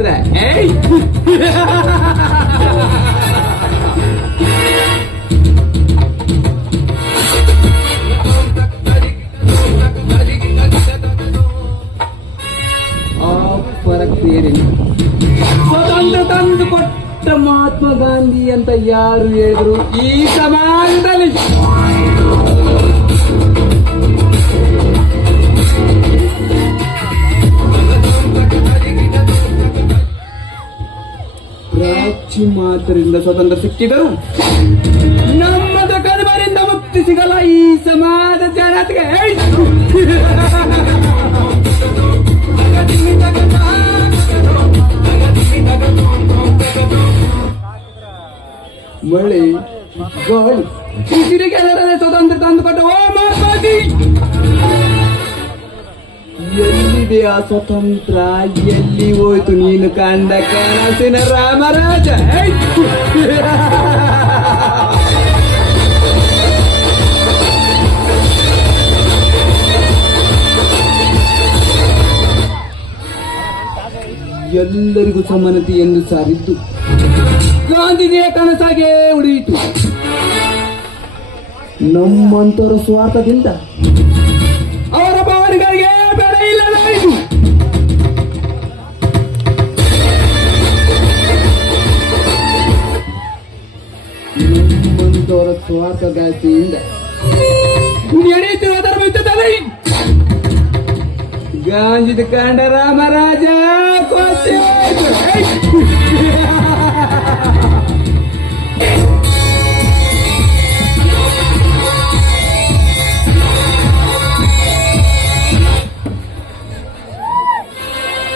ಸ್ವಾತಂತ್ರ್ಯ ಏಯ್ ಸ್ವತಂತ್ರ ತಂದು ಕೊಟ್ಟ ಮಹಾತ್ಮ ಗಾಂಧಿ ಅಂತ ಯಾರು ಹೇಳಿದ್ರು ಈ ಸಮಾಜದಲ್ಲಿ? ಪ್ರಾಚಿ ಮಾತ್ರದಿಂದ ಸ್ವತಂತ್ರ ಸಿಕ್ಕಿದರು, ನಮ್ಮದ ಕರ್ಮರಿಂದ ಮುಕ್ತಿ ಸಿಗಲ್ಲ ಈ ಸಮಾಜ ಜನತೆಗೆ. ಮಳೆ ಗಾಳಿ ಉಸಿರಿಗೆಲ್ಲರೇ ಸ್ವತಂತ್ರ ತಂದುಕೊಟ್ಟ ಓ ಮಹಾತ್ಮಾಜಿ. ಎಲ್ಲಿದೆ ಆ ಸ್ವತಂತ್ರ? ಎಲ್ಲಿ ಹೋಯ್ತು ನೀನು ಕಂಡ ಕನಸಿನ ರಾಮರಾಜ? ಎಲ್ಲರಿಗೂ ಸಮಾನತೆ ಎಂದು ಸಾರಿದ್ದು ಗಾಂಧಿಜಿಯ ಕನಸಾಗೆ ಉಳಿಯಿತು. ನಮ್ಮಂತರ ಸ್ವಾರ್ಥದಿಂದ ಅವರ ಭಾವನೆಗಳಿಗೆ ಬೆಲೆ ಇಲ್ಲದಾಯಿತು. ನಮ್ಮಂತರ ಸ್ವಾರ್ಥಗಾತಿಯಿಂದ ನಡೆಯುತ್ತಿರುವ ಧರ್ಮ ಯುದ್ಧದಲ್ಲಿ ಗಾಂಧಿಜಿ ಕಂಡ ರಾಮರಾಜ ಕೊಚ್ಚೆ.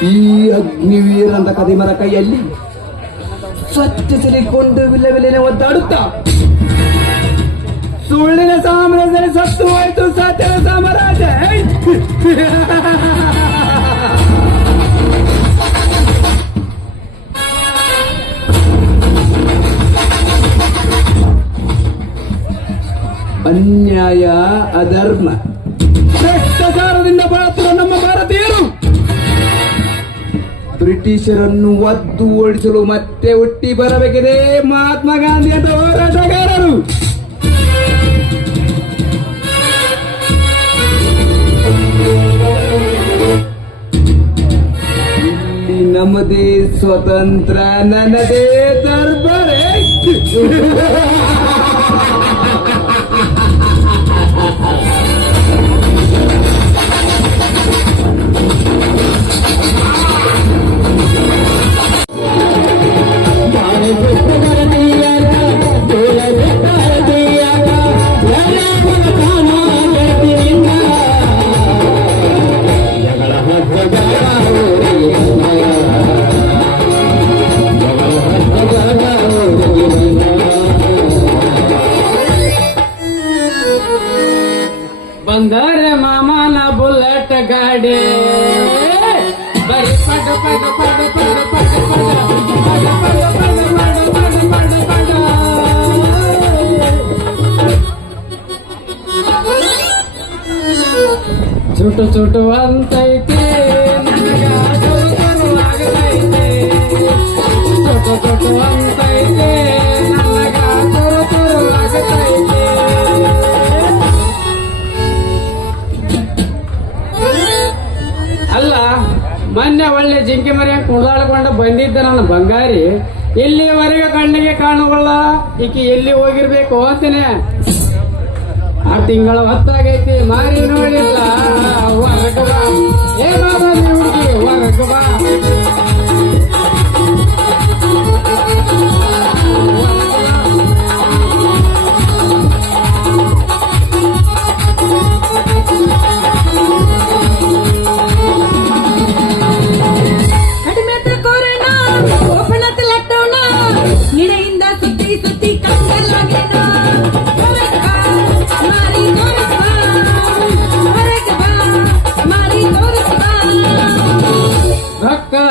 ಈ ಅಗ್ನಿವೀರ ಅಂತ ಕದಿಮರ ಕೈಯಲ್ಲಿ ಸ್ವಚ್ಛ ಸಿರಿಕೊಂಡು ವಿಲೆವಿಲೆನೆ ಒದ್ದಾಡುತ್ತಾ ಸುಳ್ಳಿನ ಸಾಮ್ರಾಜ್ಯದಲ್ಲಿ ಸತ್ತು ಹೋಯಿತು ಸತ್ಯದ ಸಾಮ್ರಾಜ್ಯ. ಅನ್ಯಾಯ ಅಧರ್ಮ ಭ್ರಷ್ಟಾಚಾರದಿಂದ ಬಳಸುವ ನಮ್ಮ ಭಾರತೀಯರು ಬ್ರಿಟಿಷರನ್ನು ಒದ್ದು ಓಡಿಸಲು ಮತ್ತೆ ಹುಟ್ಟಿ ಬರಬೇಕಿದೆ ಮಹಾತ್ಮ ಗಾಂಧಿ ಅಂತ ಹೋರಾಟಗಾರರು. ಇಲ್ಲಿ ನಮ್ಮದೇ ಸ್ವತಂತ್ರ, ನನ್ನದೇ ದರ್ಬಾರೆ. ಬಂದರೆ ಮಾಮನ ಬುಲೆಟ್ ಗಾಡಿ ಬರೀ ಪಡ ಪಡ ಪಡ ಪಡ ಪಡ ಪಡ ಪಡ ಪಡ ಪಡ ಪಡ ಪಡ ಚುಟು ಚುಟು ಅಂತೈತೆ ನನಗ ಚುರು ಆಗತೈತೆ, ಚುಟು ಚುಟು ಅಂತೈತೆ ನನಗ ಚುರು ಆಗತೈತೆ. ಅಲ್ಲ ಮೊನ್ನೆ ಒಳ್ಳೆ ಜಿಂಕೆ ಮರಿ ಕುಣಿದಾಡ್ಕೊಂಡು ಬಂದಿದ್ದ ನನ್ನ ಬಂಗಾರಿ ಇಲ್ಲಿವರೆಗೆ ಕಣ್ಣಿಗೆ ಕಾಣುವಲ್ಲ, ಈಕೆ ಎಲ್ಲಿ ಹೋಗಿರ್ಬೇಕು ಅಂತೀನಿ. ಆ ತಿಂಗಳ ಹೊತ್ತಾಗೈತಿ ಮಾರಿ ನೋಡಿಲ್ಲ. ಹೊರಗ ಬಾ ಏ ಬಾಬಾ ಹುಡುಗಿ ಹೊರಗ ಬಾ.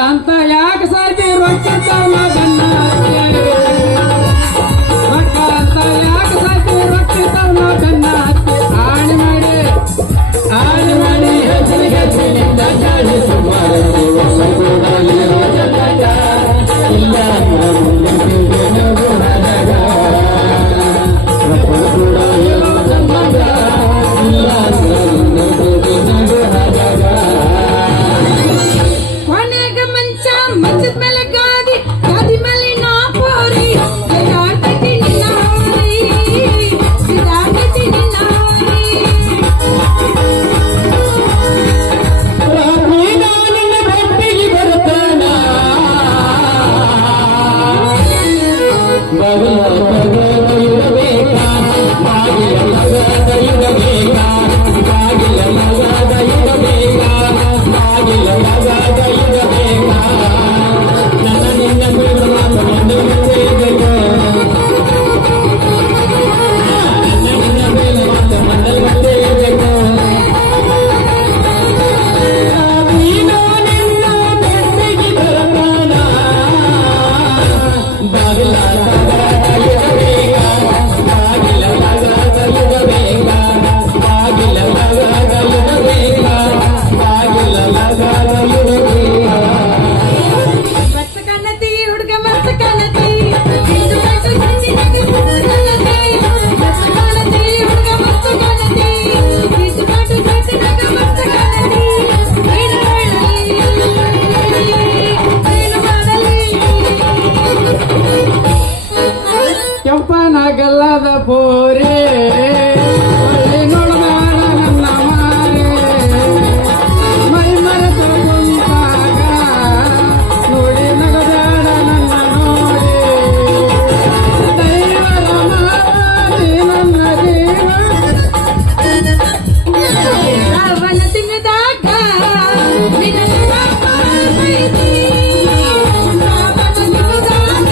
ಅಂತ ಯಾಕೆ ಸಾಕಿ ರೊಕ್ಕ ಹೊಳ್ಳಿ ನೋಡಬೇಡ ನನ್ನ ಮಾರೆ ಮೈ ಮರೆತು ಕುಂತಾಗ ನೋಡಿ ನಗಬೇಡ ನನ್ನ ನೋಡಿ ದೈವದ ಮಾರಿ ನನ್ನ ಜೀವ ಅವನ ತಿಂಗದಾಗ ನಿನ್ನ ಬರ್ತೈತಿ. ಅವನ ತಿಂಗದಾಗ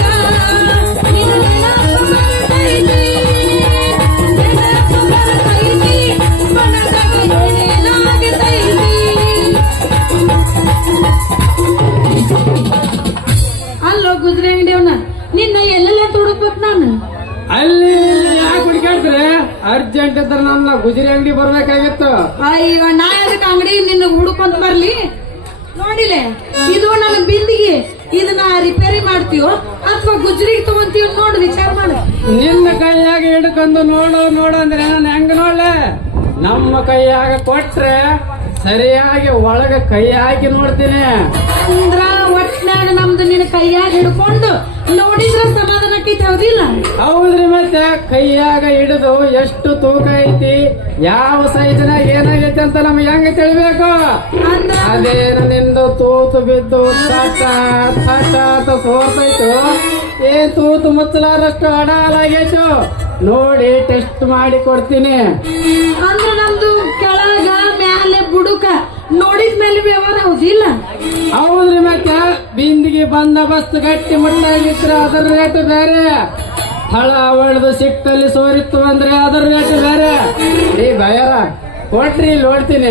ನಿನ್ನ ಬರ್ತೈತಿ. ನೆನಪು ಬರ್ತೈತಿ. ಮನದಾಗ ಏನೇನಾಗತೈತಿ. ಅಲ್ಲೋ ಗುಜ್ರಿ ಅಂಗಡಿಯವನ ನಿನ್ನ ಎಲ್ಲೆಲ್ಲ ತುಡುಕ್ಬೇಕು ನಾನು. ಅಲ್ಲಿ ಯಾಕೆ ಹುಡುಕಾಡ್ತಾರೆ ಅರ್ಜೆಂಟ್ ಇದ್ರೆ ನನ್ನ ಗುಜರಿ ಅಂಗಡಿ ಬರ್ಬೇಕಾಗಿತ್ತು ಅಯ್ಯೋ ನಾ ಅದಕ್ಕೆ ಅಂಗಡಿ ನಿನ್ನ ಹುಡುಕೊಂತ ಬರ್ಲಿ. ನೋಡಿಲೆ ಇದು ನನ್ನ ಬಿಂದಿಗೆ ಇದನ್ನ ರಿಪೇರಿ ಮಾಡ್ತೀವೋ ಅಥವಾ ಗುಜ್ರಿಗೆ ತಗೊಂತೀವೋ ನೋಡು ವಿಚಾರ ಮಾಡು. ನಿನ್ನ ಕೈಯಾಗ ಹಿಡ್ಕೊಂಡು ನೋಡು ಅಂದ್ರೆ ನಾನು ಹೆಂಗ ನೋಡ್ಲೆ ನಮ್ಮ ಕೈಯಾಗ ಕೊಟ್ರೆ ಸರಿಯಾಗಿ ಒಳಗ ಕೈ ಹಾಕಿ ನೋಡ್ತೀನಿ ಅಂದ್ರ ಒಟ್ನಾಗ ನಮ್ದು ನಿನ್ನ ಕೈಯಾಗ ಹಿಡ್ಕೊಂಡು ನೋಡಿದ್ರ ಸಮಾಧಾನಕ್ಕೈತಿ ಹೌದಿಲ್ಲ. ಹೌದ್ರಿ ಮತ್ತೆ ಕೈಯಾಗ ಹಿಡಿದು ಎಷ್ಟು ತೂಕ ಐತಿ ಯಾವ ಸೈಜ್ನಾಗ ಏನಾಗೈತಿ ಅಂತ ನಮ್ಗೆ ಹೆಂಗ ತಿಳಿಬೇಕು. ಅಂದ್ರ ಅದೇನು ನಿಂದು ತೂತು ಬಿದ್ದು ತಟ ತಟ ಅಂತ ಸೋರ್ತೈತು ತೂತು ಮುಚ್ಚಲಾರಷ್ಟು ಅಡಾಲಾಗೈತು ನೋಡಿ ಟೆಸ್ಟ್ ಮಾಡಿ ಕೊಡ್ತೀನಿ. ಅಂದ್ರ ನಮ್ದು ಕೆಳಗ ಮ್ಯಾಲೆ ಬುಡುಕ ನೋಡಿದ್ಮೇಲೆ ವ್ಯವಹಾರ ಹೌದಿಲ್ಲ. ಹೌದ್ರಿ ಮತ್ತೆ ಬಿಂದಿಗೆ ಬಂದೋಬಸ್ತ್ ಗಟ್ಟಿ ಮುಟ್ಟಾಗಿದ್ರೆ ಅದರ ರೇಟ್ ಬೇರೆ ಹಳ ಹೊಡೆದು ಸಿಕ್ಕಲ್ಲಿ ಸೋರಿತ್ತು ಅಂದ್ರೆ ಅದರ ರೇಟ್ ಬೇರೆ. ಈ ಭಯರ ಕೊಟ್ರಿ ಇಲ್ಲಿ ನೋಡ್ತೀನಿ.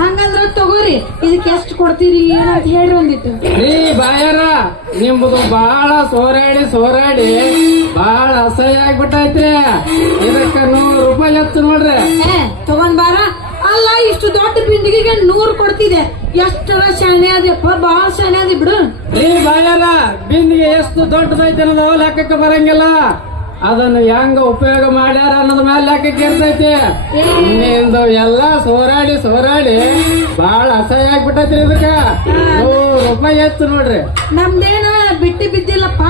ಹಂಗಂದ್ರ ತಗೋರಿ ಇದಕ್ಕೆ ಎಷ್ಟು ಕೊಡ್ತೀರಿ ಏನಂತ ಹೇಳ್ರಿ ಒಂದಿಟ್ಟು. ರೀ ಬಾಯರ ನಿಂಬುದು ಬಹಳ ಸೋರಾಡಿ ಬಹಳ ಅಸಹ್ಯ ಆಗ್ಬಿಟ್ಟೈತ್ರಿ. ಇದಕ್ಕ 100 ರೂಪಾಯಿ ಹೆಚ್ಚು ನೋಡ್ರಿ. ತಗೊಂಡ್ ಬಾರ. ಅಲ್ಲ ಇಷ್ಟು ದೊಡ್ಡ ಬಿಂದಿಗೆಗೆ 100 ಕೊಡ್ತಿದೆ. ಎಷ್ಟರ ಶಾಣೆ ಅದಪ್ಪ ಬಹಳ ಶಾಣೆ ಅದಿ ಬಿಡು. ರೀ ಬಾಯರ ಬಿಂದಿಗೆ ಎಷ್ಟು ದೊಡ್ಡದೈತೆ ಅನ್ನೋದು ಲೆಕ್ಕಕ್ಕೆ ಬರಂಗಿಲ್ಲ. ಅದನ್ನು ಹೆಂಗ ಉಪಯೋಗ ಮಾಡ್ಯಾರ ಅನ್ನೋದ್ ಮೇಲೆ ಲೆಕ್ಕಕ್ಕೆ ಇರ್ತೈತಿ. ನಿಂದು ಎಲ್ಲಾ ಸೋರಾಡಿ ಬಹಳ ಅಸಹ್ಯ ಆಗ್ಬಿಟ್ಟೈತ್ರಿ. ಇದಕ್ಕ 100 ರೂಪಾಯಿ ಹೆಚ್ಚು ನೋಡ್ರಿ. ನಮ್ದೇನ ಬಿಟ್ಟಿ ಬಿದ್ದಿಲ್ಲಪ್ಪ.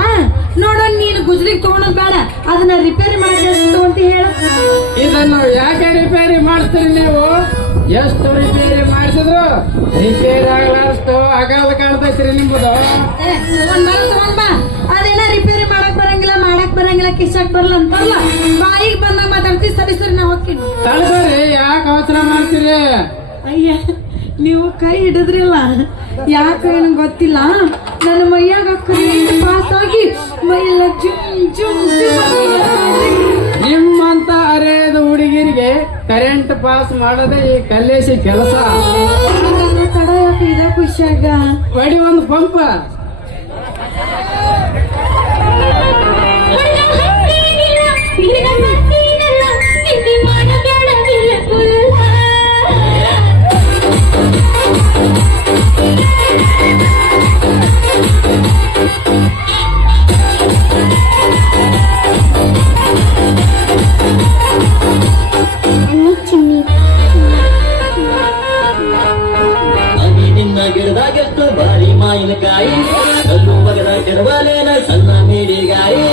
ನೋಡ ನೀನು ಗುಜ್ರಿಗೆ ತಗೊಳೋದ್ ಬೇಡ ಅದನ್ನ ರಿಪೇರಿ ಮಾಡಿ ಎಷ್ಟು ಅಂತ ಹೇಳ. ಇದನ್ನು ಯಾಕೆ ರಿಪೇರಿ ಮಾಡಿಸ್ತೀರಿ ನೀವು? ಎಷ್ಟು ರಿಪೇರಿ ಮಾಡಿಸಿದ್ರು ರಿಪೇರಿ ಆಗಲಾರಷ್ಟು ಅಗಾಲ ಕಾಣ್ತೈತ್ರಿ ನಿಂಬುದು. ತಗೊಂಡ್ ಬಾ. ಅದೇನ ರಿಪೇರಿ ಮಾಡಕ್ ಬರಂಗಿಲ್ಲ ಕಿಸಕ್ ಬರಲ್ಲ ಅಂತಾರಲ್ಲ ಬಾಯಿಗೆ ಬಂದಾಗ ಮಾತಾಡ್ತೀವಿ. ಸರಿ ನಾ ಹೋಗ್ತೀನಿ. ತಡ್ಕೊರಿ ಯಾಕೆ ಅವಸರ ಮಾಡ್ತೀರಿ? ಅಯ್ಯ ನೀವು ಕೈ ಹಿಡಿದ್ರಿಲ್ಲ ಯಾಕೆ ಏನು ಗೊತ್ತಿಲ್ಲ. ನನ್ನ ಮೈಯಾಗ ಕರೆಂಟ್ ಪಾಸ್ ಆಗಿ ಮೈಯೆಲ್ಲ ಜುಮ್ ನಿಮ್ಮಂತ ಅರೇದ ಹುಡುಗಿರಿಗೆ ಕರೆಂಟ್ ಪಾಸ್ ಮಾಡೋದೇ ಈ ಕಲ್ಲೇಸಿ ಕೆಲಸ. ತಡ ಯಾಕೆ ಇದೇ ಖುಷಿಯಾಗ ಬಡಿ ಒಂದು ಪಂಪ. ಗಿಡದಾಗೆಷ್ಟು ಬಾರಿ ಮಾವಿನಕಾಯಿ ಕಲ್ಲು ಬಗದ ಕೆಡವಲೇನ ಸಣ್ಣ ಮೇಡಿಗಾಯಿ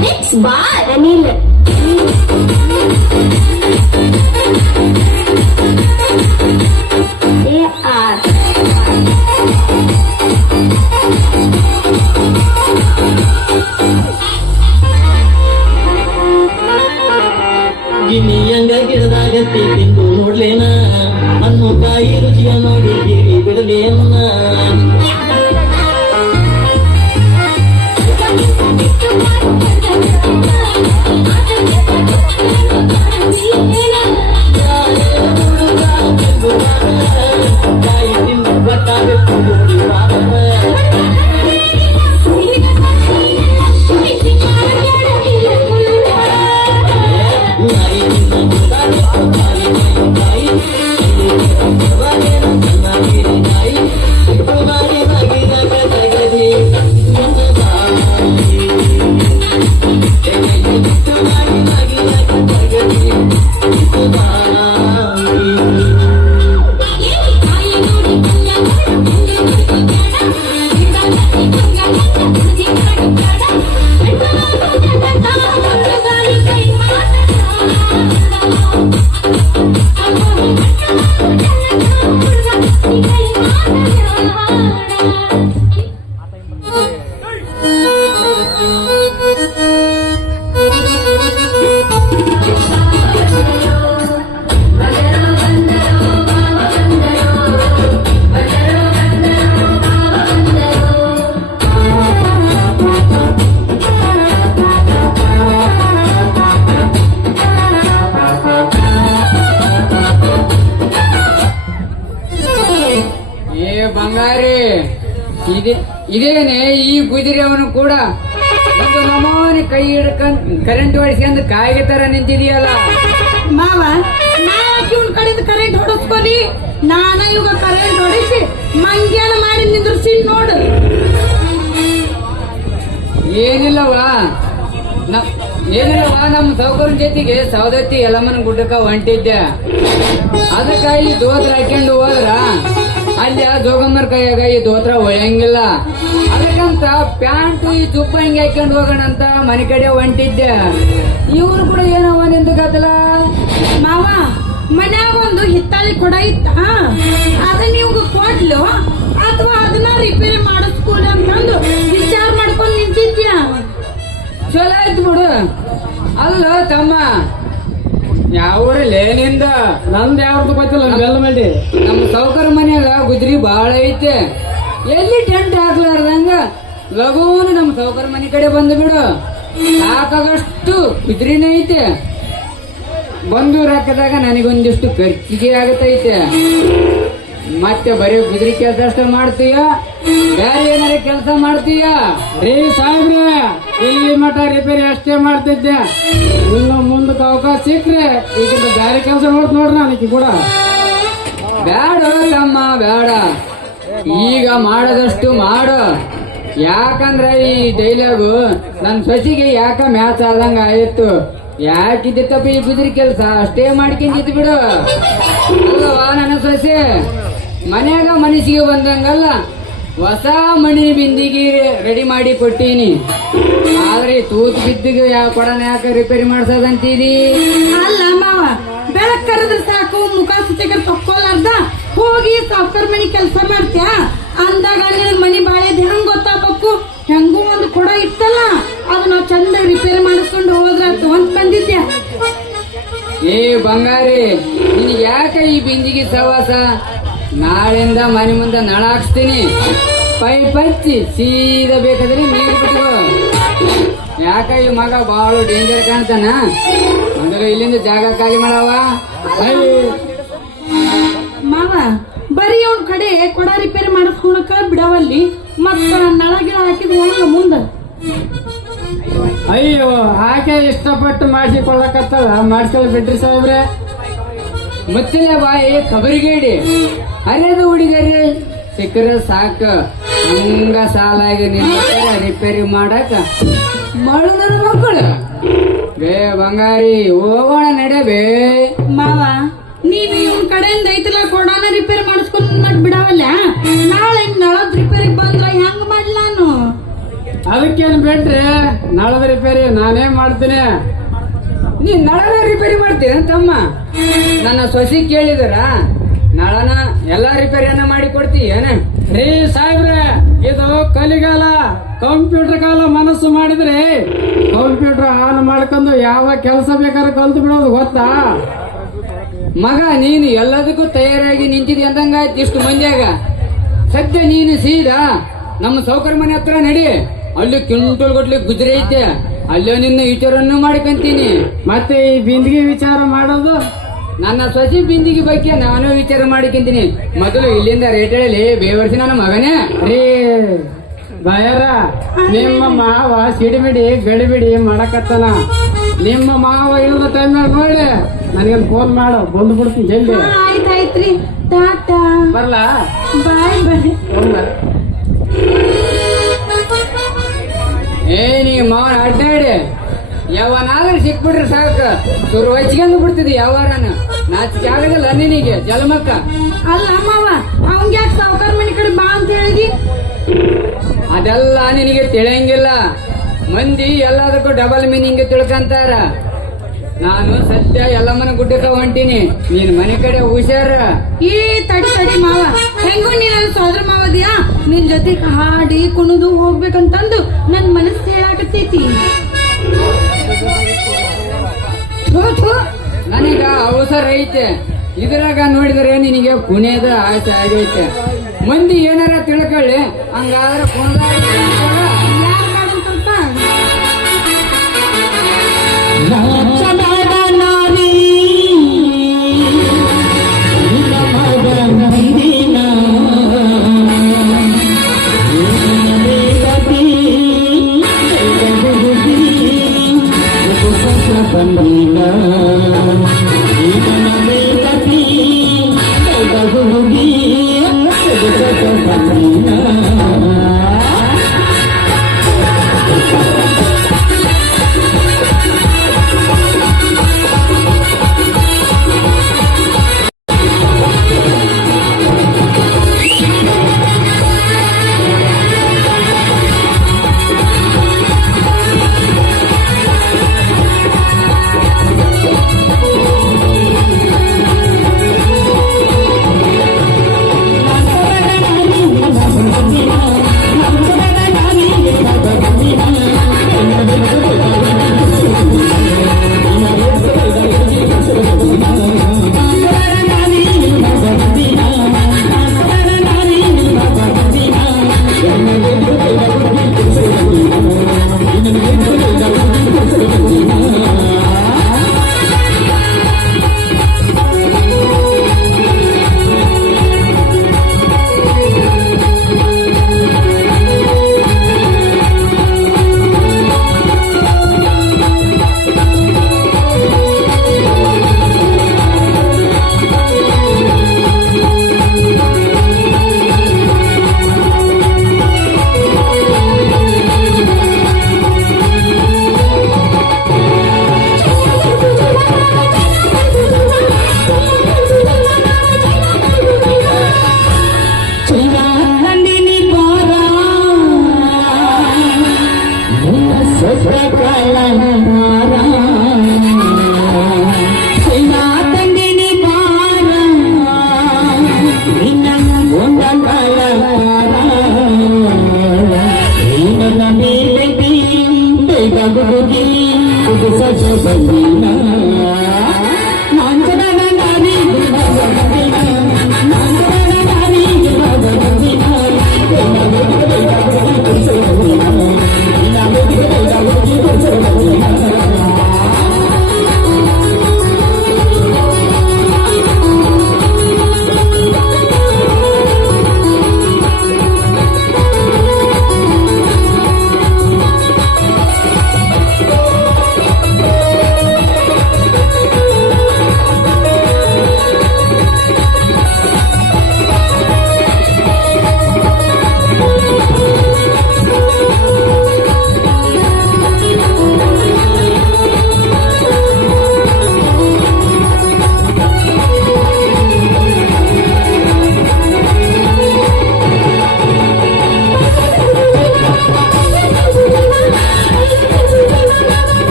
Next bar, Anil. AR. ಗಿಣಿಯಂಗ ಗಿಡದಾಗತ್ತಿ ತಿಂದು ನೋಡ್ಲೇನ ಅನ್ನು ಕಾಯಿ ರುಚಿಯ ನೋಡಿ ಗಿರಿ ಬಿಡಲೇನ ಕಾಯಿ ತಿಂದು ಗೊತ್ತಾಗತ್ತು ನೋಡಿ ಬಾರಮ್ಮ. ನಾಯಿ ತಿಂದು ಗೊತ್ತಾಗತ್ತು ಕಾಯಿ ಕಾಯಿ ನಾಯಿ ನಾಯಿ ನಾಗಿ ತಗದಿ ಬಂಗಾರಿ ಇದೇನೆ ಈ ಗುಜರಿ ಅವನು ಕೂಡ ಒಂದು ನಮೂನಿ ಕೈ ಹಿಡ್ಕೊಂಡ್ ಕರೆಂಟ್ ಹೊಡಿಸ್ಕೊಂಡು ಕಾಯಿಗೆ ತರ ನಿಂತಿದೆಯಲ್ಲ. ಮಾವ ಇವನ್ ಕಡೆಯಿಂದ ಕರೆಂಟ್ ಹೊಡಿಸ್ಕೊಲಿ, ನಾನ ಇವಾಗ ಕರೆಂಟ್ ಹೊಡಿಸಿ ಮಂಗ್ಯಾನ ಮಾಡಿ ನಿಂದ್ರಿಸಿ ನೋಡು. ಏನಿಲ್ಲವಾ ನಮ್ಮ ಸೌಕರ್ಯ ಜೊತೆಗೆ ಸೌದತ್ತಿ ಯಲಮನ ಗುಡ್ಡಕ್ಕ ಹೊಂಟಿದ್ದೆ. ಅದಕ್ಕಾಗಿ ದೋತ್ರ ಹಾಕೊಂಡು ಹೋದ್ರ ಅಲ್ಲಿ ಆ ಜೋಗಮ್ಮರ ಕೈಯಾಗ ಈ ದೋತ್ರ ಒಳಂಗಿಲ್ಲ. ಅದಕ್ಕಂತ ಪ್ಯಾಂಟ್ ಈ ತುಪ್ಪ ಹಿಂಗೆ ಹಾಕೊಂಡು ಹೋಗೋಣ ಅಂತ ಮನೆ ಕಡೆ ಹೊಂಟಿದ್ದೆ. ಇವ್ರು ಕೂಡ ಏನವ ನಿಂತ್ಕತ್ತಲ್ಲ. ಮಾವ ಮನ್ಯಾಗ ಒಂದು ಹಿತ್ತಾಳಿ ಕೊಡ ಇತ್ತ, ಅದನ್ನ ಇವಾಗ ಕೊಡ್ಲು ಅಥವಾ ಅದನ್ನ ರಿಪೇರಿ ಮಾಡಿಸ್ಕೊಡು ಅಂತಂದು ವಿಚಾರ ಮಾಡ್ಕೊಂಡ್ ನಿಂತಿದ್ಯಾ. ಚಲೋ ಆಯ್ತು ಬಿಡು. ಅಲ್ಲ ತಮ್ಮ, ಯಾವ್ರಲ್ಲಿ ನಿಂದ? ನಂದ್ ಯಾವ್ದು ಗೊತ್ತಿಲ್ಲ, ಬೆಲ್ಲ ಮಾಡಿ ನಮ್ಮ ಸೌಕರ್ಯ ಮನ್ಯಾಗ ಗುಜ್ರಿ ಬಾಳ ಐತೆ. ಎಲ್ಲಿ ಟೆಂಟ್ ಹಾಕ್ಲಾರ್ದಂಗ ಲಘೂನು ನಮ್ಮ ಸೌಕರ್ಯ ಮನೆ ಕಡೆ ಬಂದು ಬಿಡು. ಸಾಕಾಗಷ್ಟು ಗುಜ್ರಿನೇ ಐತೆ. ಬಂದು ಹಾಕದಾಗ ನನಗೊಂದಿಷ್ಟು ಖರ್ಚಿಗೆ ಆಗತೈತೆ. ಮತ್ತೆ ಬರೀ ಗುಜ್ರಿ ಕೆಲಸ ಅಷ್ಟ ಮಾಡ್ತೀಯ, ಬೇರೆ ಏನಾರ ಕೆಲಸ ಮಾಡ್ತೀಯ? ರೇ ಸಾಹೇಬ್ರೆ, ಇಲ್ಲಿ ಮಠ ರಿಪೇರಿ ಅಷ್ಟೇ ಮಾಡ್ತಿದ್ದೆ. ಇನ್ನು ಮುಂದಕ್ಕೆ ಅವಕಾಶ ಸಿಕ್ಕ್ರೆ ಈಗ ಬೇರೆ ಕೆಲಸ ನೋಡ್ರಿ ನನಗೆ ಕೂಡ. ಬೇಡ ತಮ್ಮ ಬೇಡ, ಈಗ ಮಾಡದಷ್ಟು ಮಾಡು. ಯಾಕಂದ್ರೆ ಈ ಡೈಲಾಗು ನನ್ ಸೊಸಿಗೆ ಯಾಕ ಮ್ಯಾಚ್ ಆದಂಗ ಆಯ್ತು. ಯಾಕಿದ್ದಪ್ಪ ಈ ಗುಜ್ರಿ ಕೆಲಸ ಅಷ್ಟೇ ಮಾಡ್ಕೊಂಡಿದ್ದು ಬಿಡು. ಅಲ್ಲವಾ ನನ್ನ ಸೊಸೆ, ಮನ್ಯಾಗ ಮನಸ್ಸಿಗೆ ಬಂದಂಗಲ್ಲ ಹೊಸ ಮಣಿ ಬಿಂದಿಗೆ ರೆಡಿ ಮಾಡಿ ಕೊಟ್ಟೀನಿ. ಆದ್ರೆ ತೂತು ಬಿದ್ದಿಗೆ ಕೊಡನ ಯಾಕೆ ರಿಪೇರಿ ಮಾಡ್ಸೋದಂತೀರಿ? ಅಲ್ಲ ಮಾವ, ಬೆಳಕ್ ಕರೆದ್ರೆ ಸಾಕು ಮುಖ ಸುತ್ತಿಗೆ ತಕ್ಕೊಲಾರ್ದ ಹೋಗಿ ಸಾವ್ಕಾರ ಮನಿ ಕೆಲಸ ಮಾಡ್ತ್ಯಾ ಅಂದಾಗ ನಿನ್ ಮನಿ ಬಾಳೆದ್ ಹೆಂಗ್ ಗೊತ್ತಾಗಬೇಕು? ಹೆಂಗೂ ಒಂದು ಕೊಡ ಇತ್ತಲ್ಲ, ಅದು ನಾವು ಚಂದ ರಿಪೇರಿ ಮಾಡಿಸ್ಕೊಂಡು ಹೋದ್ರಾತು ಅಂತ ಬಂದಿದ್ಯಾ. ಏ ಬಂಗಾರಿ, ನಿನ್ ಯಾಕ ಈ ಬಿಂದಿಗೆ ಸವಾಸ? ನಾಳೆಯಿಂದ ಮನೆ ಮುಂದೆ ನಳ ಹಾಕ್ಸ್ತೀನಿ. ಪೈಪ್ ಹಚ್ಚಿ ಸೀದಾ ಬೇಕಾದ್ರೆ ನೀರು ಬಿಟ್ಕೋ. ಯಾಕ ಈ ಮಗ ಬಾಳ ಡೇಂಜರ್ ಕಾಣ್ತಾನ. ಮೊದಲು ಇಲ್ಲಿಂದ ಜಾಗ ಖಾಲಿ ಮಾಡವ. ಮಾವ ಬರೀ ಅವ್ನ ಕಡೆ ಕೊಡ ರಿಪೇರಿ ಮಾಡಿಸ್ಕೊಳಕ ಬಿಡವಲ್ಲಿ, ಮತ್ತ ನಳ ಗಿಡ ಹಾಕಿದ್ರೆ ಹೆಂಗ ಮುಂದ? ಅಯ್ಯೋ, ಆಕೆ ಇಷ್ಟಪಟ್ಟು ಮಾಡಿಸಿಕೊಳ್ಳಕತ್ತಲ್ಲ, ಮಾಡಿಸ್ಕೊಳ್ಳಿ ಬಿಡ್ರಿ ಸಾಹೇಬ್ರೆ. ಮುಚ್ಚಲೆ ಬಾಯಿ ಕಬರಿಗೇಡಿ. ಅರೇದು ಹುಡುಗರಿ ಸಿಕ್ಕರೆ ಸಾಕು, ಹಂಗ ಸಾಲಾಗಿ ನಿಂತ ರಿಪೇರಿ ಮಾಡಕ ಮಾಡು ನನ್ನ ಮಕ್ಕಳು ಬೇ ಬಂಗಾರಿ ಹೋಗೋಣ ನಡೆ ಬೇ. ಮಾವ ನೀನು ಇವನ್ ಕಡೆಯಿಂದ ಐತಲ್ಲ ಕೊಡಾನ ರಿಪೇರಿ ಮಾಡಿಸ್ಕೊಂಡ್ ಮತ್ ಬಿಡವಲ್ಲ, ನಾಳೆ ನಳದ್ ರಿಪೇರಿ ಬಂದ್ರ ಹೆಂಗ್ ಮಾಡ್ಲ ನಾನು? ಅದಕ್ಕೇನು ಬೇಡ್ರಿ, ನಳದ ರಿಪೇರಿ ನಾನೇ ಮಾಡ್ತೀನಿ. ನೀನ್ ನಳನ ರಿಪೇರಿ ಮಾಡ್ತೀಯ ತಮ್ಮ? ನನ್ನ ಸೊಸಿ ಕೇಳಿದರ ನಳನ ಎಲ್ಲಾ ರಿಪೇರಿಯನ್ನ ಮಾಡಿ ಕೊಡ್ತೀಯೇನ? ರೀ ಸಾಹೇಬ್ರೆ, ಇದು ಕಲಿಗಾಲ, ಕಂಪ್ಯೂಟರ್ ಕಾಲ. ಮನಸ್ಸು ಮಾಡಿದ್ರೆ ಕಂಪ್ಯೂಟರ್ ಆನ್ ಮಾಡ್ಕೊಂಡು ಯಾವ ಕೆಲಸ ಬೇಕಾದ್ರೆ ಕಲ್ತು ಬಿಡೋದು ಗೊತ್ತಾ? ಮಗ ನೀನು ಎಲ್ಲದಕ್ಕೂ ತಯಾರಾಗಿ ನಿಂತಿದಿ ಅಂದಂಗಾಯ್ತು ಇಷ್ಟು ಮಂದಿಯಾಗ. ಸದ್ಯ ನೀನು ಸೀದಾ ನಮ್ಮ ಸೌಕರ್ಯ ಮನೆ ಹತ್ರ ನಡಿ, ಅಲ್ಲಿ ಕ್ವಿಂಟಲ್ ಗಟ್ಲೆ ಗುಜರಿ ಐತೆ, ಅಲ್ಲೇ ನಿನ್ನ ವಿಚಾರನ್ನು ಮಾಡ್ಕೊಂತೀನಿ. ಮತ್ತೆ ಈ ಬಿಂದಿಗೆ ವಿಚಾರ ಮಾಡೋದು? ನನ್ನ ಸೊಸಿ ಬಿಂದಿಗೆ ಬಗ್ಗೆ ನಾನು ವಿಚಾರ ಮಾಡಿಕೊಂತೀನಿ. ಮೊದಲು ಇಲ್ಲಿಂದ ರೇಟ್ ಹೇಳಿ ಬೇವರ್ಸಿ ನನ್ನ ಮಗನೇ. ರೀ ಬಯರ, ನಿಮ್ಮ ಮಾವ ಸಿಡಿಮಿಡಿ ಗಡಿಬಿಡಿ ಮಾಡಕತ್ತನ. ನಿಮ್ಮ ಮಾವ ಇಲ್ಲದ ಟೈಮ್ನಾಗ ನೋಡಿ ನನಗೆ ಫೋನ್ ಮಾಡು, ಬಂದು ಬಿಡ್ತೀನಿ ಜಲ್ದಿ. ಆಯ್ತಾಯ್ತ್ರಿ, ಟಾಟಾ, ಬರ್ಲಾ? ಬಾಯ್ ಬಾಯ್. ಏ ನೀ ಮಾವನ ಅಡ್ಡಾಡಿ ಯಾವನಾದ್ರೂ ಸಿಕ್ಬಿಟ್ರೆ ಸಾಕು, ಶುರು ಹಚ್ಕೊಂಡು ಬಿಡ್ತಿದ್ದಿ ಯಾವಾರನ. ನಾಚಿಕೆ ಆಗದಿಲ್ಲ ನಿನಗೆ ಜಲಮಕ್ಕ? ಅಲ್ಲ ಮಾವ, ಅವಂಗ ಯಾಕೆ ಸಾವುಕಾರ ಮನೆ ಕಡೆ ಬಾ ಅಂತ ಹೇಳಿದಿ? ಅದೆಲ್ಲ ನಿನಗೆ ತಿಳಿಯಂಗಿಲ್ಲ. ಮಂದಿ ಎಲ್ಲದಕ್ಕೂ ಡಬಲ್ ಮೀನಿಂಗ್ ತಿಳ್ಕಂತಾರ. ನಾನು ಸದ್ಯ ಎಲ್ಲಮ್ಮನ ಗುಡ್ಡಕ್ಕ ಹೊಂಟೀನಿ, ನೀನ್ ಮನೆ ಕಡೆ ಹುಷಾರ. ಏ ತಡಿ ತಡಿ ಮಾವ, ಹೆಂಗೂ ನೀನ್ ನನ್ನ ಸೋದರ ಮಾವದಿಯಾ, ನಿನ್ ಜೊತೆ ಹಾಡಿ ಕುಣಿದು ಹೋಗ್ಬೇಕಂತಂದು ನನ್ ಮನಸ್ಸು ಹೇಳಾಕತ್ತೈತಿ. ಥು, ಥು. ನನಗ ಅವಸರ ಐತೆ, ಇದ್ರಾಗ ನೋಡಿದ್ರೆ ನಿನಗೆ ಪುಣ್ಯದ ಆಸೆ ಆಗೈತೆ. ಮಂದಿ ಏನಾರ ತಿಳ್ಕೊಳ್ಳಿ, ಹಂಗಾದ್ರೆ ಯಾರ್ ಮಾಡೋದು ಸ್ವಲ್ಪ?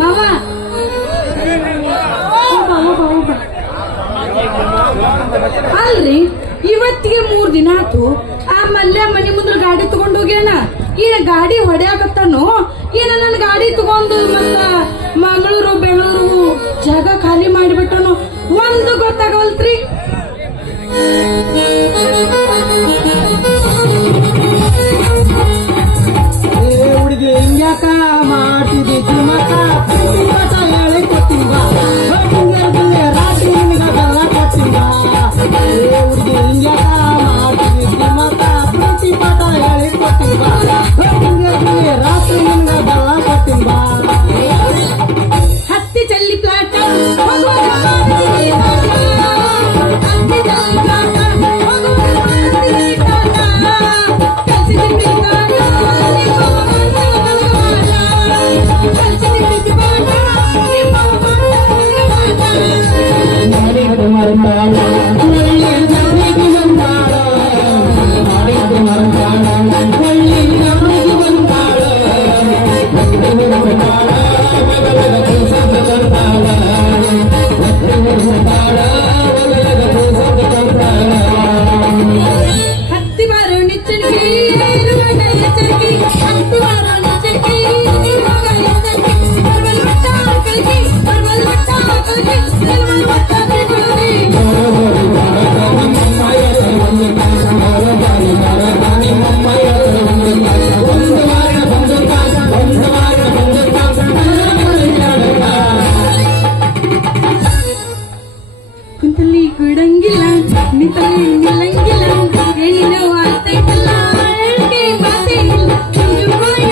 ಮಾವ ಅಲ್ರಿ ಇವತ್ತಿಗೆ 3 ದಿನ ಆತು. ಆ ಮಲ್ಯ ಮನಿ ಮುಂದ್ರ ಗಾಡಿ ತಗೊಂಡ್ ಹೋಗ್ಯಾನ. ಈಗ ಗಾಡಿ ಹೊಡ್ಯಾಕತ್ತಾನು. ಏನ ನನ್ ಗಾಡಿ ತಗೊಂಡು ಮತ್ತ ಮಂಗಳೂರು ಬೆಂಗಳೂರು ಜಾಗ ಖಾಲಿ ಮಾಡಿಬಿಟ್ಟನು. ಒಂದು ಗೊತ್ತಾಗವಲ್ತ್ರಿ. ಹುಡುಗಿ ಹಿಂಗ್ಯಾಕ ಮಾಡ್ತಿದ್ದಿ ಮತ ಹೇಳಿ ಕೊಟ್ಟಿಲ್ವಾ ರಾತ್ರಿ ನಿನಗ ಬೆಲ್ಲ ಕೊಟ್ಟಿಲ್ವಾ? ಹುಡುಗಿ ಹಿಂಗ್ಯಾಕ ಮಾಡ್ತಿದ್ದಿ ಮತ ಪ್ರೀತಿ ಪಾಠ ಹೇಳಿ ಕೊಟ್ಟಿಲ್ವಾ? ರಾತ್ರಿ ನಿನಗ ಬೆಲ್ಲ ಕೊಟ್ಟಿಲ್ವಾ? ಹತ್ತಿ ಚಲ್ಲಿ ಪ್ಲಾಟ ಹತ್ತಿ ಬಾರೋ ನಿಚ್ಚಣಿಗೆ ಎಚ್ಚರಿಕೆ ಹತ್ತಿ ಬಾರೋ ನಿಚ್ಚಣಿಗೆ ಬರ್ಬಲ್ ಮಟ್ಟ ಕಲಿಕೆ ಬರ್ಬಲ್ ಮಟ್ಟ ಕಲಿಕೆ ಬರ್ಬಲ್ ಮಟ್ಟ ಕಲಿಕೆ ಕುಂತಲ್ಲಿ ಕುಡಂಗಿಲ್ಲ ನಿಂತಲ್ಲಿ ನಿಲ್ಲಂಗಿಲ್ಲ ಏನೇನೋ ಆಗ್ತೈತಲ್ಲ ಹೇಳ್ಕೆ ಮಾತೇ ಇಲ್ಲ ಜುಂಜುಮಾಯ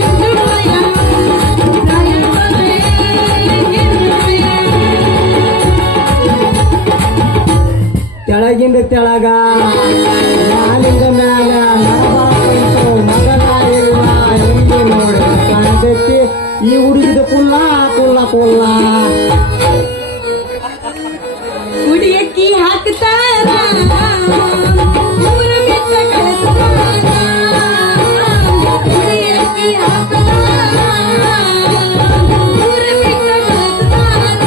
ಜುಂಜುಮಾಯ ತೆಳಗಿಂದ ತೆಳಗ ಮ್ಯಾಲಿಂದ ಮ್ಯಾಗ ಮಗನ ಇಲ್ಲ ಹಿಂಗೆ ನೋಡಿ ಕಾಣ್ತೈತಿ ಈ ಹುಡುಗಿದ ಕುಲ್ಲ ಕುಲ್ಲ ಕುಲ್ಲ ಹುಡಿಯಕ್ಕಿ ಹಾಕ್ತಾರ ಊರ ಬಿಟ್ಟ ಕಳಿಸ್ತಾರ ಹುಡಿಯಕ್ಕಿ ಹಾಕ್ತಾರ ಊರ ಬಿಟ್ಟ ಕಳಿಸ್ತಾರ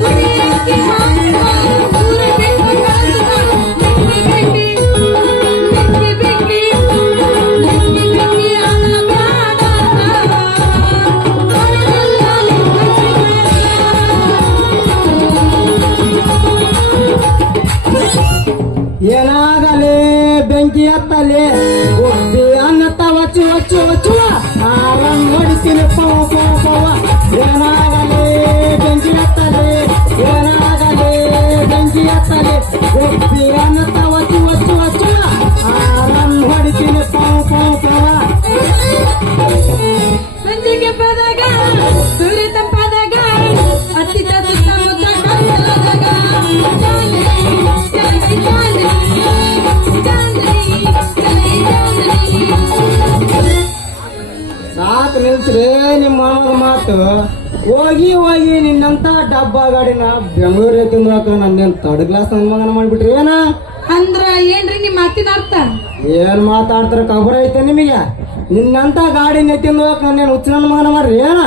ಹುಡಿಯಕ್ಕಿ ಹಾಕ್ತಾರ ಊರ ಬಿಟ್ಟ ಏನಾಗಲಿ ಬೆಂಕಿ ಹತ್ತಲಿ ಉಪ್ಪಿ ಅನ್ನತ್ತ ಒಚ್ಚು ಒಚ್ಚು ಒಚ್ಚುವ ಆರಾಮ್ ನೋಡಿತೀನಿ ಪವ ಪವ ಪವ ಏನಾಗಲಿ ಬೆಂಕಿ ಹತ್ತಲಿ ಏನಾಗಲಿ ಬೆಂಕಿ ಹತ್ತಲಿ ಉಪ್ಪಿ ಅನ್ನತ್ತ ಒಚ್ಚು ಒಚ್ಚು ಒಚ್ಚುವ ಆರಾಮ್ ನೋಡಿತೀನಿ ಪವ ಪವ ಪವ ಸಂಜೆಗೆ ಪದಾಗ ಸುಳಿ ತಂಪಾದಾಗ ಅತಿ ಸುತ್ತಮುತ್ತ ಕತ್ತಲಾದಾಗ ಸಾಕು ನಿಲ್ಸ್ರಿ ನಿಮ್ಮ ಮಾವನ ಮಾತು ಹೋಗಿ ಹೋಗಿ ನಿನ್ನಂತ ಡಬ್ಬ ಗಾಡಿನ ಬೆಂಗಳೂರಿಗೆ ತಿಂದ್ರಾಕ ನನ್ನೇನ್ ತರ್ಡ್ ಕ್ಲಾಸ್ ಮಗನ ಮಾಡ್ಬಿಟ್ರಿ ಏನ ಅಂದ್ರ ಏನ್ರಿ ನಿಮ್ ಮಾತಿನ ಅರ್ಥ? ಏನ್ ಮಾತಾಡ್ತಾರ ಖಬರ ಐತೆ ನಿಮಗೆ ನಿನ್ನಂತ ಗಾಡಿನ ತಿಂದ್ರಾಕ ನನ್ನೇನ್ ಹುಚ್ಚ ನನ್ನ ಮಗನ ಮಾಡ್ರಿ ಏನ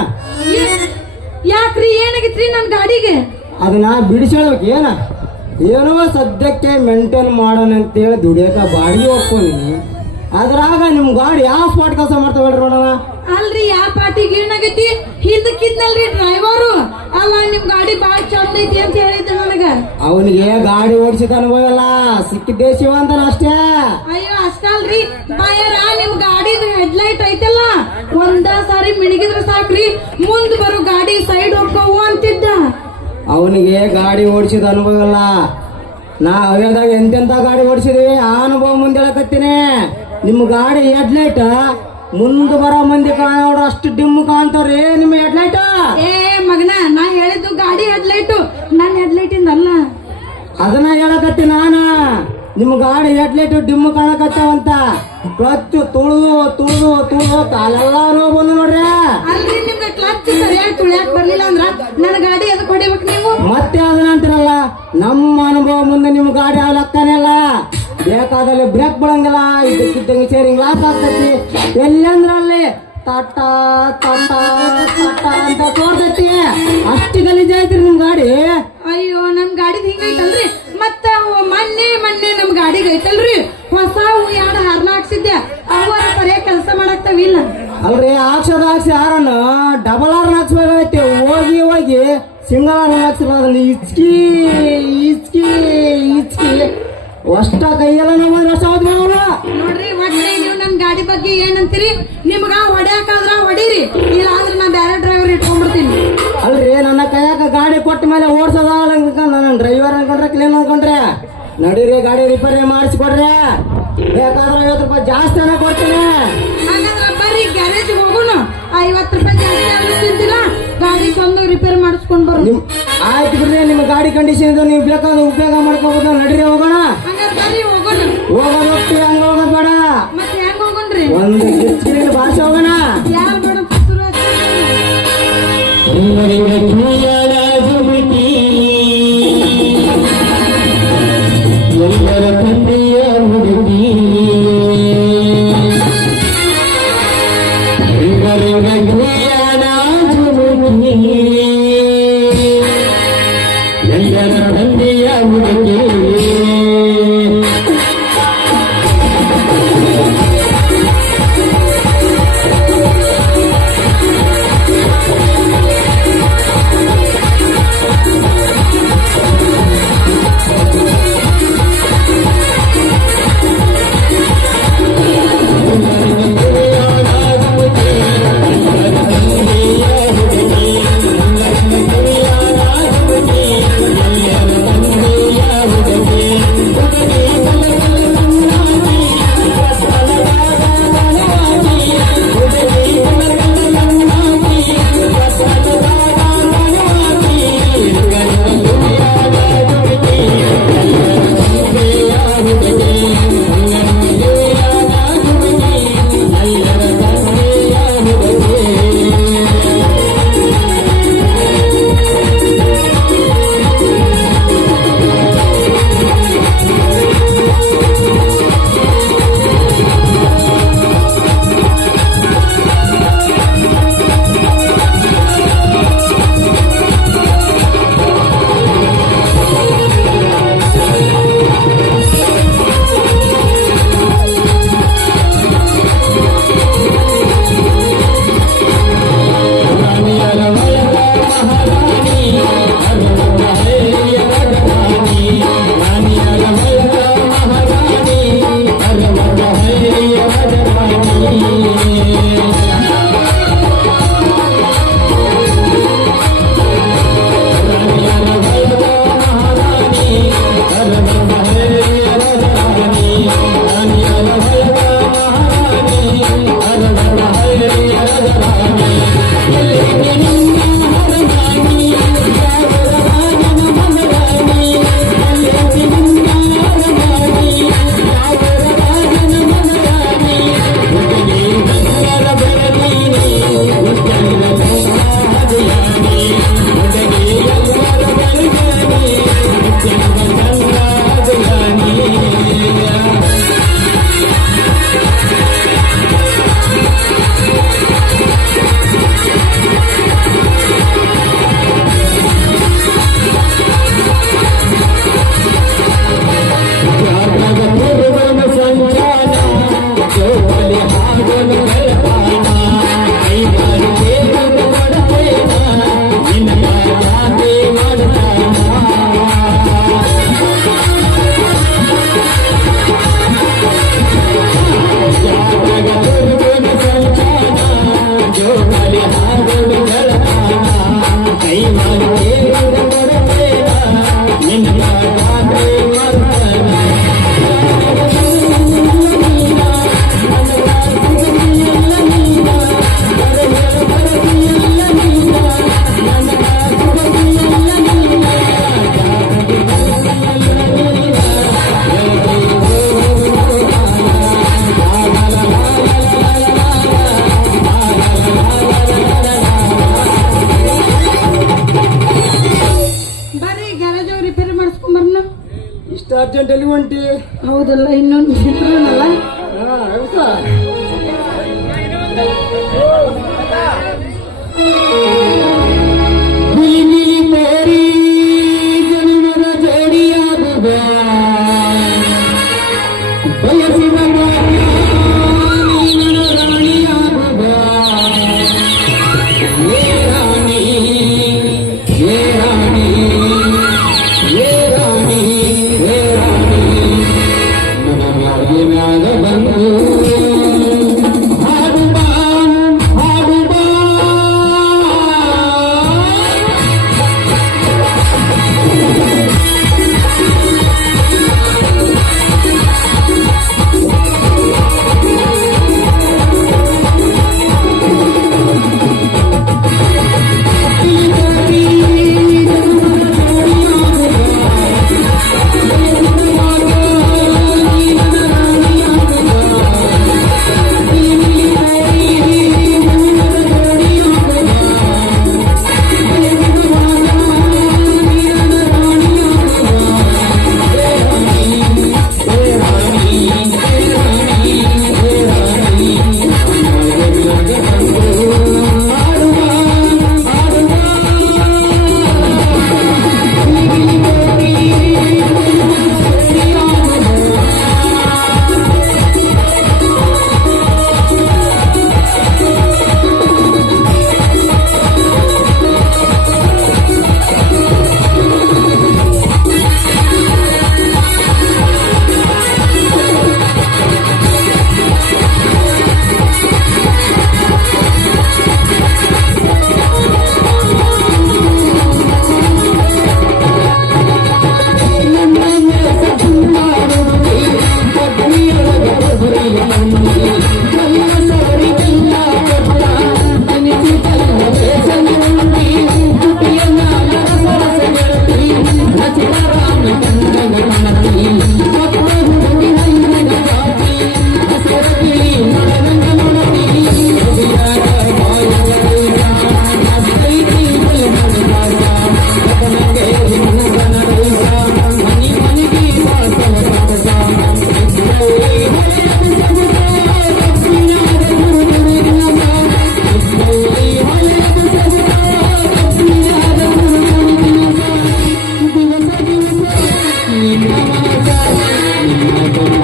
ಯಾಕ್ರಿ ಏನಾಗಿತ್ರಿ ನನ್ ಗಾಡಿಗೆ? ಅದನ್ನ ಬಿಡಿಸ್ಕೊಳ್ಬೇಕು ಏನ ಏನೋ ಸದ್ಯಕ್ಕೆ ಮೇಂಟೈನ್ ಮಾಡೋಣ ಅಂತೇಳಿ ದುಡಿಯಕ ಬಾಡಿಗೆ ಹೋಗ್ತೀನಿ ಅದ್ರಾಗ ನಿಮ್ ಗಾಡಿ ಯಾವ ಸ್ಪಾಟ್ ಕೆಲಸ ಮಾಡ್ತಾವ ಹೇಳ್ರಿ ನೋಡೋಣ. ಅಲ್ರಿ ಯಾವ ಪಾರ್ಟಿಗೆ ಏನಾಗೈತಿ ಹಿಂದಕ್ಕಿದ್ನಲ್ರಿ ಡ್ರೈವರು ಅವ ನಿಮ್ ಗಾಡಿ ಬಾಳ ಚಂದ ಐತಿ ಅಂತ ಹೇಳಿದ್ದ ನನಗ. ಅವನಿಗೆ ಗಾಡಿ ಓಡಿಸಿದ ಅನುಭವ ಇಲ್ಲ ಸಿಕ್ಕಿದ್ದೇ ಶಿವ ಅಂತಾನ ಅಷ್ಟೇ. ಅಯ್ಯೋ ಅಷ್ಟಲ್ರಿ ಬಾಯರ ನಿಮ್ ಗಾಡಿದು ಹೆಡ್ಲೈಟ್ ಐತಲ್ಲ ಒಂದ ಸಾರಿ ಮಿಣಗಿದ್ರ ಸಾಕ್ರಿ ಮುಂದ್ ಬರೋ ಗಾಡಿ ಸೈಡ್ ಹೋಗ್ಕೋವು ಅಂತಿದ್ದ. ಅವನಿಗೆ ಗಾಡಿ ಓಡಿಸಿದ ಅನುಭವ ಇಲ್ಲ. ನಾ ಅವ್ಯದಾಗ ಎಂತೆಂತ ಗಾಡಿ ಓಡಿಸಿದೀವಿ ಆ ಅನುಭವ ಮುಂದೆ ಹೇಳಕತ್ತೀನಿ. ನಿಮ್ ಗಾಡಿ ಹೆಡ್ಲೈಟ್ ಮುಂದೆ ಬರೋ ಮಂದಿ ಕಾಣೋರು ಅಷ್ಟು ಡಿಮ್ ಕಾಣ್ತಾವ್ರಿ ನಿಮ್ಮ ಹೆಡ್ಲೈಟ್. ಏ ಮಗನ ನಾ ಹೇಳಿದ್ದು ಗಾಡಿ ಹೆಡ್ಲೈಟು ನನ್ ಹೆಡ್ಲೈಟ್ ಇಂದಲ್ಲ. ಅದನ್ನ ಹೇಳಕತ್ತಿ ನಾನ ನಿಮ್ ಗಾಡಿ ಹೆಡ್ಲೈಟ್ ಡಿಮ್ ಕಾಣಕತ್ತಾವಂತ ಕ್ಲಚ್ ತುಳಿದು ತುಳಿದು ತುಳಿದು ಕಾಲೆಲ್ಲ ನೋವು ಬಂದು ನೋಡ್ರಿ. ಅಲ್ರಿ ನಿಮ್ಗೆ ಕ್ಲಚ್ ಸರಿಯಾಗಿ ತುಳಿಯಾಕ್ ಬರ್ಲಿಲ್ಲ ಅಂದ್ರ ನನ್ನ ಗಾಡಿ ಅದಕ್ಕೆ ಹೊಡಿಬೇಕು ನೀವು. ಮತ್ತೆ ಅದನ್ನ ಅಂತಿರಲ್ಲ ನಮ್ಮ ಅನುಭವ ಮುಂದೆ ನಿಮ್ ಗಾಡಿ ಆಗ್ತಾನೆ ಇಲ್ಲ. ಬೇಕಾದಲ್ಲಿ ಬ್ರೇಕ್ ಬಿಡಂಗಿಲ್ಲ ಇದಕ್ಕಿದ್ದಂಗೆ ಸೇರಿಂಗ್ ಲಾಸ್ ಆಗ್ತೈತಿ ಎಲ್ಲಂದ್ರಲ್ಲಿ ತಟ್ಟ ತಟ್ಟ ತಟ್ಟ ಅಂತ ತೋರ್ತೈತಿ. ಅಷ್ಟು ಗಲೀಜ್ ಐತ್ರಿ ನಿಮ್ ಗಾಡಿ. ಅಯ್ಯೋ ನಮ್ ಗಾಡಿದ್ ಹಿಂಗೈತಲ್ರಿ ಮತ್ತ ಮೊನ್ನೆ ನಮ್ ಗಾಡಿಗೆ ಐತಲ್ರಿ ಹೊಸ ಎರಡು ಹರ್ನ ಹಾಕ್ಸಿದ್ದೆ ಅವರ ಸರಿಯಾಗಿ ಕೆಲಸ ಮಾಡಾಕ್ತಾವಿಲ್ಲ. ಅಲ್ರಿ ಹಾಕ್ಸೋದು ಹಾಕ್ಸಿ ಯಾರನ್ನ ಡಬಲ್ ಆರ್ ಹಾಕ್ಸ್ಬೇಕಾಗೈತಿ. ಹೋಗಿ ಹೋಗಿ ಸಿಂಗಲ್ ಆರ್ ಹಾಕ್ಸಿಲ್ಲ ಅದ್ರಲ್ಲಿ ಇಚ್ಕಿ ಇಚ್ಕಿ ಇಚ್ಕಿ ಅಷ್ಟ ಕೈಯೆಲ್ಲ ನಾವು ಅಷ್ಟ ನೋಡ್ರಿ ಒಟ್ಟೆ ನೀವು ನನ್ ಗಾಡಿ ಬಗ್ಗೆ ಏನಂತೀರಿ? ನಿಮ್ಗ ಹೊಡ್ಯಾಕಾದ್ರ ಹೊಡೀರಿ ಇಲ್ಲ ಅಂದ್ರೆ ನಾ ಬೇರೆ ಡ್ರೈವರ್ ಇಟ್ಕೊಂಡ್ಬಿಡ್ತೀನಿ. ಅಲ್ರಿ ನನ್ನ ಕೈಯಾಗ ಗಾಡಿ ಕೊಟ್ಟ ಮೇಲೆ ಓಡ್ಸೋದ ನನ್ನ ಡ್ರೈವರ್ ಅನ್ಕೊಂಡ್ರೆ ಕ್ಲೀನ್ ಅನ್ಕೊಂಡ್ರೆ ನಡೀರಿ ಗಾಡಿ ರಿಪೇರಿ ಮಾಡಿಸ್ಕೊಡ್ರಿ. ಬೇಕಾದ್ರೆ 50 ರೂಪಾಯಿ ಜಾಸ್ತಿ ಕೊಡ್ತೀನಿ. ಹಾಗಾದ್ರೆ ಬರ್ರಿ ಗ್ಯಾರೇಜ್ ಹೋಗೋಣ. 50 ರೂಪಾಯಿ ಜಾಸ್ತಿ ಆಗಿರ್ತಿಲ್ಲ ಗಾಡಿ ಬಂದು ರಿಪೇರ್ ಮಾಡಿಸ್ಕೊಂಡ್ ಬರೋಣ. ಆಯ್ತು ಬಿಡ್ರಿ ನಿಮ್ಮ ಗಾಡಿ ಕಂಡೀಷನ್ ಇದು ನೀವು ಬೇಕಾದ್ರೆ ಉಪಯೋಗ ಮಾಡ್ಕೋಬಹುದು. ನಡೀರಿ ಹೋಗೋಣ. ಹಂಗಾರೆ ಬರ್ರಿ ಹೋಗೋಣ. ಹೋಗೋದು ಹೋಗ್ತೀವಿ ಹಂಗ ಹೋಗೋದ್ ಬೇಡ. ಮತ್ತೆ ಹೆಂಗ್ ಹೋಗೋಣ್ರಿ? ಒಂದು ಗಿಚ್ಚಿನ ಭಾಷೆ ಹೋಗೋಣ. ಯಾರು ಬೇಡ ಎಲ್ಲರ ತಂದೆಯ ಹುಡುಗಿ ಎಲ್ಲರ ತಂದೆಯ ಹುಡುಗಿ ಎಲ್ಲಿ ಹೊಂಟಿ? ಹೌದಲ್ಲ ಇನ್ನೊಂದು ಚಿತ್ರನಲ್ಲ. ಹಾ, ಹೌದಾ? ಬಿಳಿ ಮೋರಿ ಜನ್ಮದ ಜೋಡಿಯಾಗುವ ಬಯಸಿದ ನೀನ ರಾಣಿಯಾಗುವ ಏ ರಾಣಿ ಏ ರಾಣಿ ಏ ರಾಣಿ ಏ ರಾಣಿ ನನಗೆ ಮ್ಯಾಗ ಬಂದು ಹಾಡು ಬಾ ಹಾಡು ಬಾ Thank you.